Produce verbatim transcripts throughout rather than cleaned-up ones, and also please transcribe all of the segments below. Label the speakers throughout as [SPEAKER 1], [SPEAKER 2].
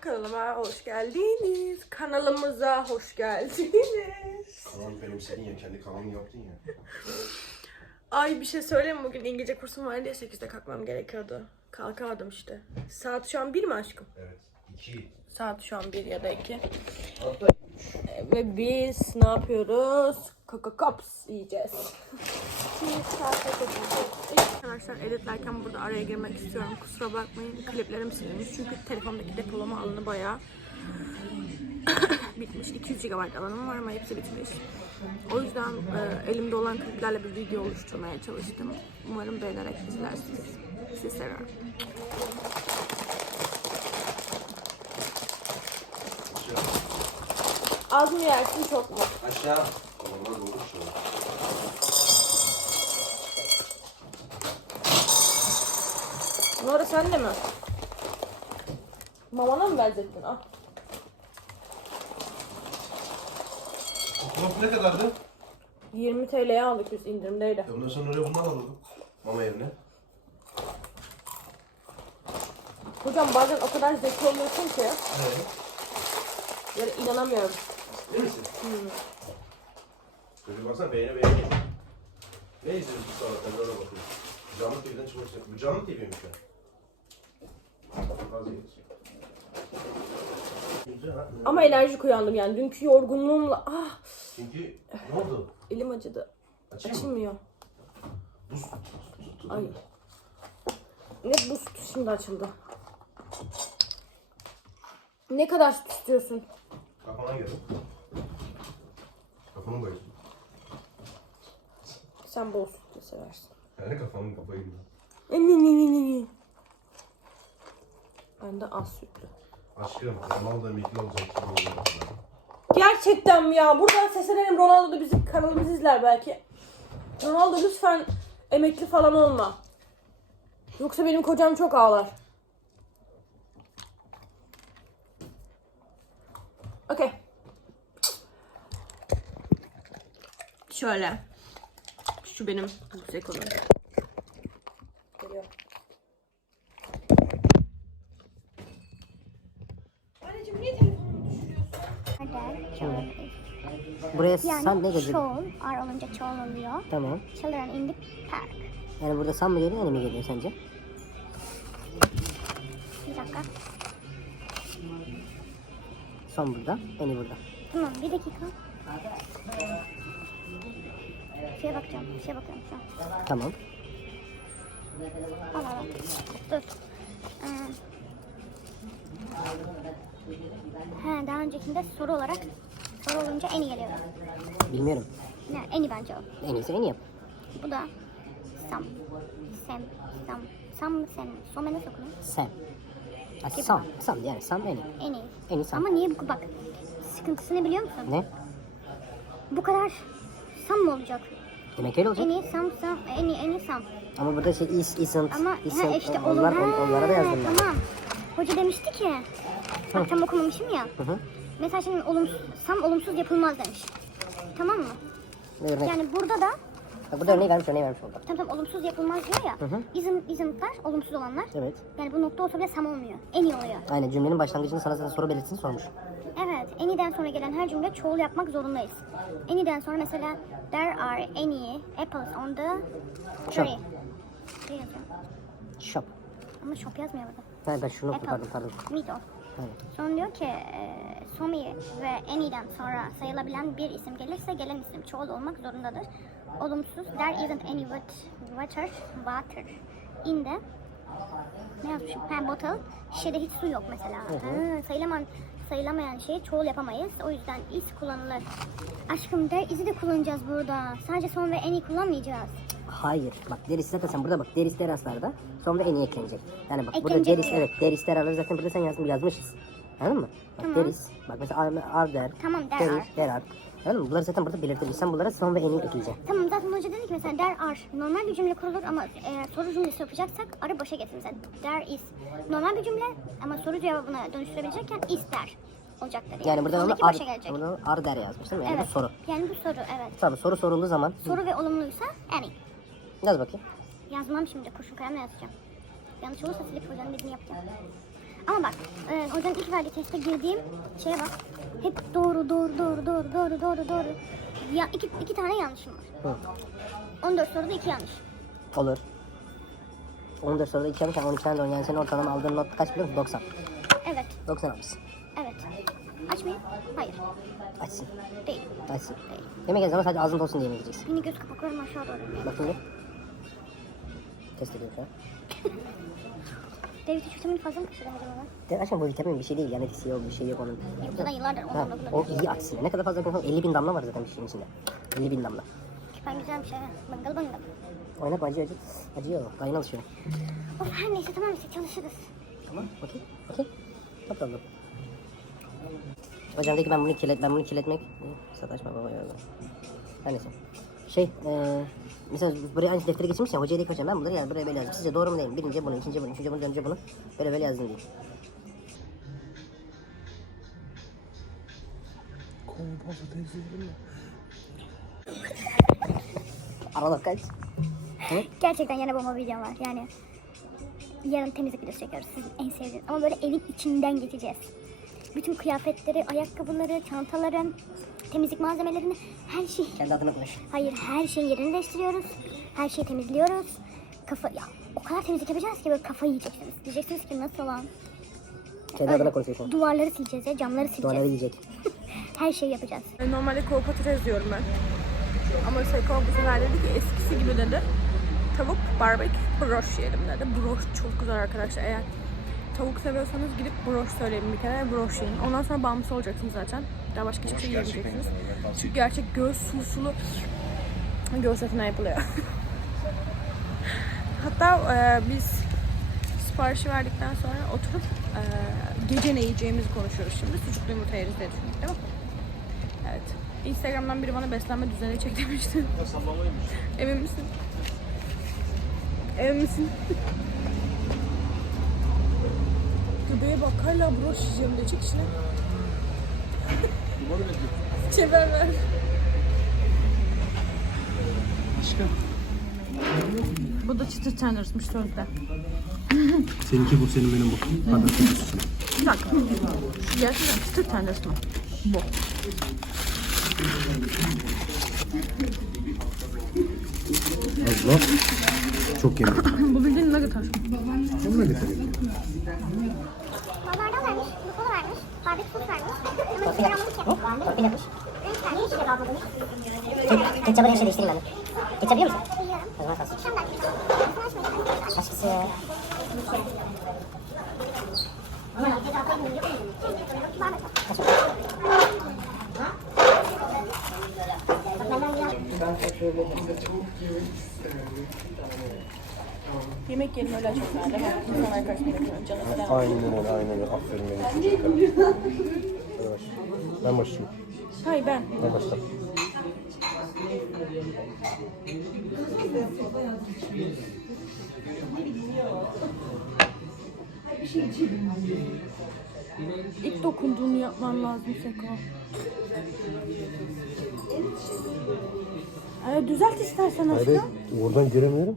[SPEAKER 1] Kanalıma hoş geldiniz. Kanalımıza hoş geldiniz.
[SPEAKER 2] Kanal benimsedin ya, kendi kanalını yaptın ya.
[SPEAKER 1] Ay bir şey söyleyeyim mi? Bugün İngilizce kursum vardı ya, sekizde kalkmam gerekiyordu. Kalkamadım işte. Saat şu an bir mi aşkım?
[SPEAKER 2] Evet. iki.
[SPEAKER 1] Saat şu an bir ya da iki.
[SPEAKER 2] Hatta üç.
[SPEAKER 1] Ve biz ne yapıyoruz? Coca Cups yiyeceğiz. Şimdi saat Arkadaşlar editlerken burada araya girmek istiyorum. Kusura bakmayın. Kliplerim silinmiş. Çünkü telefondaki depolama alanı bayağı bitmiş. iki yüz gigabayt alanım var ama hepsi bitmiş. O yüzden e, elimde olan kliplerle bir video oluşturmaya çalıştım. Umarım beğenerek izlersiniz. Sizi seviyorum. Az mı yersin, çok mu?
[SPEAKER 2] Aşağı. Normal doğru şu an.
[SPEAKER 1] Nora sen de mi? Mamana mı benzettin? Ah.
[SPEAKER 2] Okulak ne kadardı?
[SPEAKER 1] yirmi TL'ye aldık biz, indirimdeydi.
[SPEAKER 2] Ondan sonra oraya bundan alırdım. Mama yerine.
[SPEAKER 1] Hocam bazen o kadar zeki oluyorsun ki
[SPEAKER 2] Evet.
[SPEAKER 1] yani inanamıyorum.
[SPEAKER 2] Değil misin?
[SPEAKER 1] Hmm.
[SPEAKER 2] Çocuk baksana beğene beğene. Ne izliyoruz bu sabahtan, öyle bakıyoruz. Canlı T V'den çıkmak istiyorum. Bu canlı T V'ymiş ya. Fazla yetişiyor.
[SPEAKER 1] Ama enerjik uyandım yani. Dünkü yorgunluğumla ah
[SPEAKER 2] Çünkü ne oldu?
[SPEAKER 1] elim acıdı.
[SPEAKER 2] Açayım mı?
[SPEAKER 1] Açılmıyor.
[SPEAKER 2] Buz.
[SPEAKER 1] Ay. Ne bu süt şimdi açıldı. Ne kadar süt istiyorsun?
[SPEAKER 2] Kafana göre. Kafanı bayıldım.
[SPEAKER 1] Sen bol süt seversin.
[SPEAKER 2] Yani kafanın kafayı.
[SPEAKER 1] Ben de az sütlü.
[SPEAKER 2] Aşkım, Ronaldo emekli olacak.
[SPEAKER 1] Gerçekten mi ya? Buradan seslenelim, Ronaldo da bizim kanalımızı izler belki. Ronaldo lütfen emekli falan olma. Yoksa benim kocam çok ağlar. Okey. Şöyle. Şu benim yüksek olan. Geliyor. Anneciğim niye telefonumu düşürüyorsun?
[SPEAKER 3] Buraya
[SPEAKER 4] Yani
[SPEAKER 3] Sam ne gelecek?
[SPEAKER 4] çoğul, ar olunca çoğul oluyor.
[SPEAKER 3] Tamam.
[SPEAKER 4] Children in the park.
[SPEAKER 3] Yani burada Sam mı geliyor, Annie mi geliyor sence?
[SPEAKER 4] Bir dakika.
[SPEAKER 3] Sam burada, Annie burada.
[SPEAKER 4] Tamam, bir dakika. Şeye bakacağım, şeye bakıyorum şu an.
[SPEAKER 3] Tamam.
[SPEAKER 4] Al al. Dur. Ee, he, daha öncekinde soru olarak soru olunca Annie geliyor.
[SPEAKER 3] Bilmiyorum.
[SPEAKER 4] Ne, Annie bence o.
[SPEAKER 3] En iyisi Annie yap.
[SPEAKER 4] Bu da Sam. Sam. Sam. Sam mı Sam mı? Som'e nasıl okunuyor?
[SPEAKER 3] Sam. Ha, Sam. Sam yani Sam, Annie.
[SPEAKER 4] Annie.
[SPEAKER 3] Annie Sam.
[SPEAKER 4] Ama niye bu bak? Sıkıntısı ne biliyor musun?
[SPEAKER 3] Ne?
[SPEAKER 4] Bu kadar Sam mı olacak?
[SPEAKER 3] Demek öyle olacak.
[SPEAKER 4] Annie, Sam, Sam, Annie, Annie, Sam.
[SPEAKER 3] Ama burada şey is, isn't,
[SPEAKER 4] Ama
[SPEAKER 3] isn't,
[SPEAKER 4] ha, işte
[SPEAKER 3] onlar,
[SPEAKER 4] olur.
[SPEAKER 3] on, onlara da yazdım ben.
[SPEAKER 4] Tamam. Hoca demişti ki, bak tam okumamışım ya.
[SPEAKER 3] Hı hı.
[SPEAKER 4] Mesela şimdi olumsuz, Sam olumsuz yapılmaz demiş. Tamam mı?
[SPEAKER 3] Örnek.
[SPEAKER 4] Yani burada da
[SPEAKER 3] Bak burada örneği vermiş, örneği vermiş oldu.
[SPEAKER 4] tam tam olumsuz yapılmaz diyor ya.
[SPEAKER 3] Hı hı.
[SPEAKER 4] Ism, ism'lar olumsuz olanlar.
[SPEAKER 3] Evet.
[SPEAKER 4] Yani bu nokta olsa bile Sam olmuyor. En iyi oluyor.
[SPEAKER 3] Aynen, cümlenin başlangıcında sana zaten soru belirtisini sormuş.
[SPEAKER 4] Evet. Any'den sonra gelen her cümle çoğul yapmak zorundayız. Any'den sonra mesela there are any apples on the tree. Ne yazıyor?
[SPEAKER 3] Shop.
[SPEAKER 4] Ama shop yazmıyor burada.
[SPEAKER 3] Ben, ben şunu
[SPEAKER 4] Apple.
[SPEAKER 3] pardon pardon.
[SPEAKER 4] Meet o.
[SPEAKER 3] Aynen.
[SPEAKER 4] Sonra diyor ki e, Somi ve Annie'den sonra sayılabilen bir isim gelirse gelen isim çoğul olmak zorundadır. Olumsuz there isn't any wat- water water in the ne yazmışım? Ha, bottle. Şişede hiç su yok mesela. Ha, sayılaman, sayılamayan şeyi çoğul yapamayız. O yüzden is kullanılır. Aşkım there is'i de kullanacağız burada. Sadece son ve Annie kullanmayacağız.
[SPEAKER 3] Hayır. Bak deris zaten sen burada bak. Deris teraslarda sonra Annie eklenecek. Yani bak burada
[SPEAKER 4] Eklenecek
[SPEAKER 3] deris
[SPEAKER 4] diyor.
[SPEAKER 3] evet. Deris teraları zaten burada sen yazmış, yazmışız. Anladın mı? Bak
[SPEAKER 4] Tamam.
[SPEAKER 3] deris. Bak mesela are, are there.
[SPEAKER 4] Tamam, there
[SPEAKER 3] deris,
[SPEAKER 4] are.
[SPEAKER 3] there are. Anladın mı? Bunları zaten burada belirtilmiş. Sen bunlara son ve Annie ekleyeceksin.
[SPEAKER 4] Tamam, zaten hoca dedi ki mesela there are normal bir cümle kurulur ama eğer soru cümlesi yapacaksak arı başa getir. Mesela there is normal bir cümle ama soru cevabına dönüştürebilecekken is there olacak dedi.
[SPEAKER 3] Yani burada onu
[SPEAKER 4] Sondaki başa
[SPEAKER 3] are,
[SPEAKER 4] gelecek.
[SPEAKER 3] bunu are there yazmış değil mi? Yani
[SPEAKER 4] Evet.
[SPEAKER 3] bu soru.
[SPEAKER 4] Yani bu soru evet.
[SPEAKER 3] Tabii soru sorulduğu zaman
[SPEAKER 4] Soru ve olumluysa Annie.
[SPEAKER 3] yaz bakayım.
[SPEAKER 4] Yazmam şimdi, kurşun kalemle yazacağım. Yanlış olursa silip hocanın dediğini yapacağım. Ama bak e, hocanın ilk verdiği teste girdiğim şeye bak. Hep doğru doğru doğru doğru doğru doğru doğru. Ya iki, iki tane yanlışım var.
[SPEAKER 3] Hı.
[SPEAKER 4] on dört soruda iki yanlış.
[SPEAKER 3] Olur. on dört soruda iki yanlış, on iki tane doğru. Yani senin ortalama aldığın not kaç biliyor musun? doksan.
[SPEAKER 4] Evet.
[SPEAKER 3] doksan almışsın.
[SPEAKER 4] Evet. Açmayayım? Hayır.
[SPEAKER 3] Açsın.
[SPEAKER 4] Değil.
[SPEAKER 3] Açsın.
[SPEAKER 4] Değil.
[SPEAKER 3] Yemek zaman sadece ağzın olsun diye mi gideceksin?
[SPEAKER 4] Yine göz kapaklarım aşağı doğru.
[SPEAKER 3] Bakın bir. Test ediyorum şu an.
[SPEAKER 4] D vitamin vitamin fazla mı kaçırdım acaba ben?
[SPEAKER 3] De, aşkım bu vitamin bir şey değil. Yan etkisi yok, bir şey yok onun.
[SPEAKER 4] Yok zaten yıllardır
[SPEAKER 3] Ha,
[SPEAKER 4] onunla
[SPEAKER 3] o
[SPEAKER 4] kullanıyorum.
[SPEAKER 3] iyi aksine. Ne kadar fazla konuşalım? elli bin damla var zaten bir şeyin içinde. elli bin damla.
[SPEAKER 4] Küpen güzelmiş ha. Bıngıl bıngıl.
[SPEAKER 3] Oyna acı acı. Acıyor. Kayın alışıyor.
[SPEAKER 4] Of her neyse tamam işte çalışırız.
[SPEAKER 3] Tamam. Okey. Okey. No problem. Hocam dedi ki ben bunu kirlet, ben bunu kirletmek. Sataşma baba ya. Her neyse. Şey, eee mesela buraya aynı defteri geçirmiş ya, hocaya dedik hocam ben bunları yani buraya böyle yazdım. Sizce doğru mu değil mi? Birinci bunu, ikinci bunu, üçüncü bunu, dördüncü bunu. Böyle böyle yazdım diye. Aralık kaç? Hı?
[SPEAKER 4] Gerçekten yine bomba videom var yani. Yarın temizlik videosu çekiyoruz sizin en sevdiğiniz. Ama böyle evin içinden geçeceğiz. Bütün kıyafetleri, ayakkabıları, çantaları, temizlik malzemelerini, her şey.
[SPEAKER 3] Kendi adına konuş.
[SPEAKER 4] Hayır, her şeyin yerini değiştiriyoruz. Her şeyi temizliyoruz. Kafa, ya o kadar temizlik yapacağız ki böyle kafayı yiyeceksiniz. Diyeceksiniz ki nasıl olan.
[SPEAKER 3] Kendi adına konuşuyorsun.
[SPEAKER 4] Duvarları sileceğiz ya, camları sileceğiz.
[SPEAKER 3] Duvarları diyecek.
[SPEAKER 4] Her şeyi yapacağız.
[SPEAKER 1] Normalde kol patates yiyorum ben. Ama Seko bu sefer dedi ki eskisi gibi dedi. Tavuk, barbekü, broş yiyelim dedi. Broş çok güzel arkadaşlar. Eğer tavuk seviyorsanız gidip broş söyleyin bir kere. Broş yiyin. Ondan sonra bağımlısı olacaksınız zaten. Daha başka hiçbir şey yiyemeyeceksiniz. Çünkü gerçek göğüs sulu sulu göğüs etinden yapılıyor. Hatta e, biz siparişi verdikten sonra oturup e, gece ne yiyeceğimizi konuşuyoruz şimdi. Sucuklu yumurta yeriz diye düşündük değil mi? Evet. Instagram'dan biri bana beslenme düzeni çek demişti. Emin misin? Emin misin? Göbeğe bak hala broş yiyeceğim diye çek içine. Çever ver.
[SPEAKER 5] Aşkım.
[SPEAKER 1] Bu da çıtır tendersmış sözde.
[SPEAKER 5] Seninki bu, senin benim bu. Hadi.
[SPEAKER 1] Bir dakika. Şu gerçekten çıtır tenders mı? Bu.
[SPEAKER 5] Az lan. Çok yemek.
[SPEAKER 1] Bu bildiğin nugget aşkım.
[SPEAKER 5] Onunla getireyim.
[SPEAKER 4] Babardan vermiş, lupalı vermiş, barbekü sos vermiş.
[SPEAKER 3] Torpil yapmış. Hı? Torpil yapmış.
[SPEAKER 4] Üç tane yeşil kebabı.
[SPEAKER 3] Ke- Ketçabı da bir şey değiştireyim ben de. Ketçap yiyor musun?
[SPEAKER 4] Yiyorum.
[SPEAKER 3] O zaman kalsın.
[SPEAKER 4] Şamdan açmayın.
[SPEAKER 3] Aşkısı.
[SPEAKER 1] Yemek yerim öyle açıklar değil mi? İnsanlar karşısında yapıyorum. Canım falan.
[SPEAKER 2] Aynen öyle, aynen öyle. Aferin benim çocuklarım. Hadi baş. Ben başlayayım.
[SPEAKER 1] Hayır ben.
[SPEAKER 2] Ben başla.
[SPEAKER 1] İlk dokunduğunu yapman lazım Seko. Ay, düzelt istersen
[SPEAKER 2] Hayır,
[SPEAKER 1] aşkım.
[SPEAKER 2] oradan göremiyorum.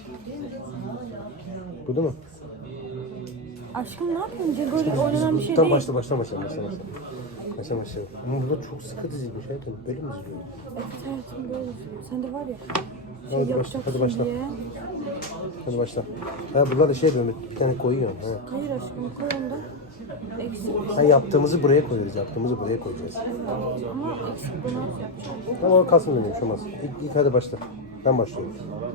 [SPEAKER 2] Bu değil mi?
[SPEAKER 1] Aşkım ne yapıyorsun? Cego'yla oynanan bir şey
[SPEAKER 2] Tamam
[SPEAKER 1] değil.
[SPEAKER 2] başla, başla, başla, başla, başla. Başla, başla. Ama burada çok sıkı dizilmiş hayatım. Böyle mi diziliyor?
[SPEAKER 1] Evet, böyle düşünüyorum. Sen de var ya. Şey
[SPEAKER 2] Hadi başla,
[SPEAKER 1] yapacaksın
[SPEAKER 2] hadi başla.
[SPEAKER 1] diye.
[SPEAKER 2] Hadi başla. Ha bunlar da şey böyle bir tane koyuyor. Ha.
[SPEAKER 1] Hayır aşkım koy onu da. Eksik.
[SPEAKER 2] Ha yaptığımızı buraya koyuyoruz. Yaptığımızı buraya koyacağız.
[SPEAKER 1] Ama eksik bunu yapacağım.
[SPEAKER 2] Tamam o kalsın benim, şu olmaz. İlk, ilk hadi başla. Ben başlıyorum.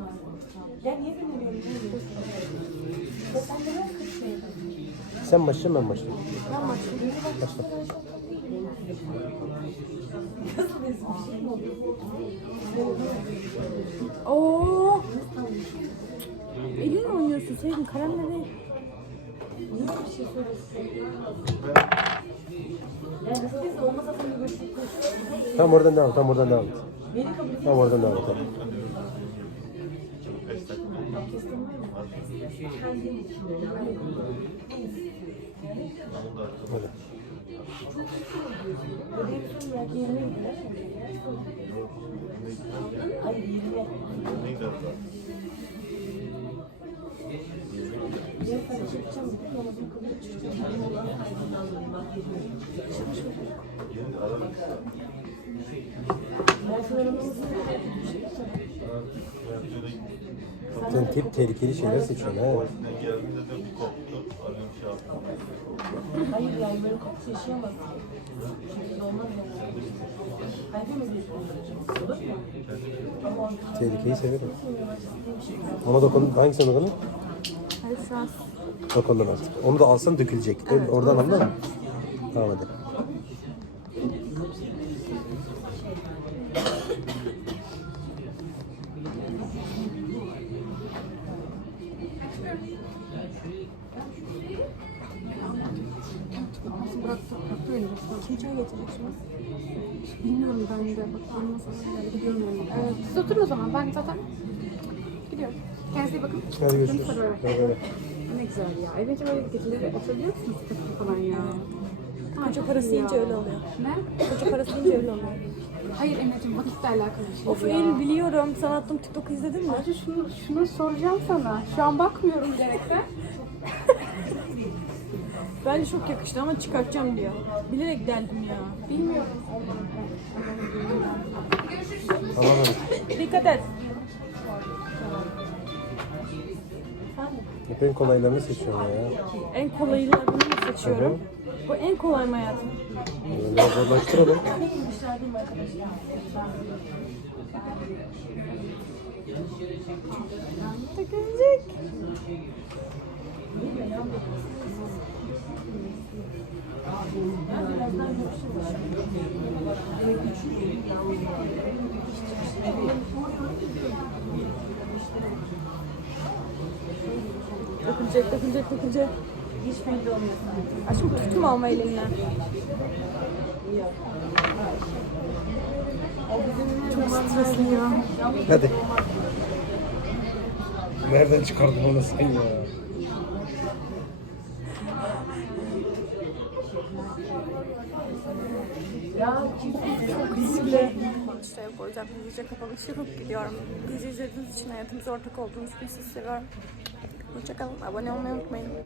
[SPEAKER 2] Sen başla, ben başlayayım.
[SPEAKER 1] Ben başlayayım.
[SPEAKER 2] Başla.
[SPEAKER 1] Oo. Elinle oynuyorsun Sevgin, kalemle değil.
[SPEAKER 2] Tamam oradan devam et, tamam oradan devam et. Tamam oradan devam et. Tamam. Hadi.
[SPEAKER 5] Sen hep tehlikeli şeyler seçiyorsun ha.
[SPEAKER 1] Hayır yani böyle koks yaşayamazsın.
[SPEAKER 5] Tehlikeyi severim. Ama dokun, hangisine dokunun?
[SPEAKER 1] Hayır şu an
[SPEAKER 5] Dokundum artık. Onu da alsan dökülecek. Evet, oradan anladın mı? Tamam hadi.
[SPEAKER 1] kim çay getirecek şimdi?
[SPEAKER 6] Bilmiyorum ben de. Bak anlasana yani gidiyorum yani. Evet, siz oturun o zaman. Ben zaten gidiyorum. Kendinize iyi bakın.
[SPEAKER 5] Hadi görüşürüz.
[SPEAKER 6] Hadi bay bay.
[SPEAKER 5] Hadi bay.
[SPEAKER 6] Ne güzel ya. Evet böyle geceleri oturabiliyor musunuz kafede falan ya?
[SPEAKER 1] Koca parası yiyince öyle oluyor.
[SPEAKER 6] Ne?
[SPEAKER 1] Koca parası yiyince öyle oluyor.
[SPEAKER 6] Hayır Emre'cim vakitle alakalı bir şey
[SPEAKER 1] Of
[SPEAKER 6] ya.
[SPEAKER 1] Eylül biliyorum. Sana attığım TikTok'u izledin mi?
[SPEAKER 6] Ayrıca şunu, şunu soracağım sana. Şu an bakmıyorum gerekse.
[SPEAKER 1] Bence çok yakıştı ama çıkartacağım diyor. Bilerek deldim ya.
[SPEAKER 6] Bilmiyorum.
[SPEAKER 5] Tamam hadi.
[SPEAKER 1] Dikkat et.
[SPEAKER 5] Hep en kolaylarını seçiyorum ya.
[SPEAKER 1] En kolaylarını mı seçiyorum? Bu en kolay mı hayatım?
[SPEAKER 5] Böyle biraz zorlaştıralım.
[SPEAKER 1] Takılacak. Dökülecek, dökülecek, dökülecek. Hiç belli olmuyor. Aşkım tutma ama elinden. Çok stresli ya.
[SPEAKER 5] Hadi. Nereden çıkardın onu sen ya?
[SPEAKER 1] Çok riskli. Şuraya koyacağım. Hızlıca kapanış yapıp gidiyorum. Bizi izlediğiniz için hayatımıza ortak olduğunuz için sizi seviyorum. Hoşçakalın. Abone olmayı unutmayın.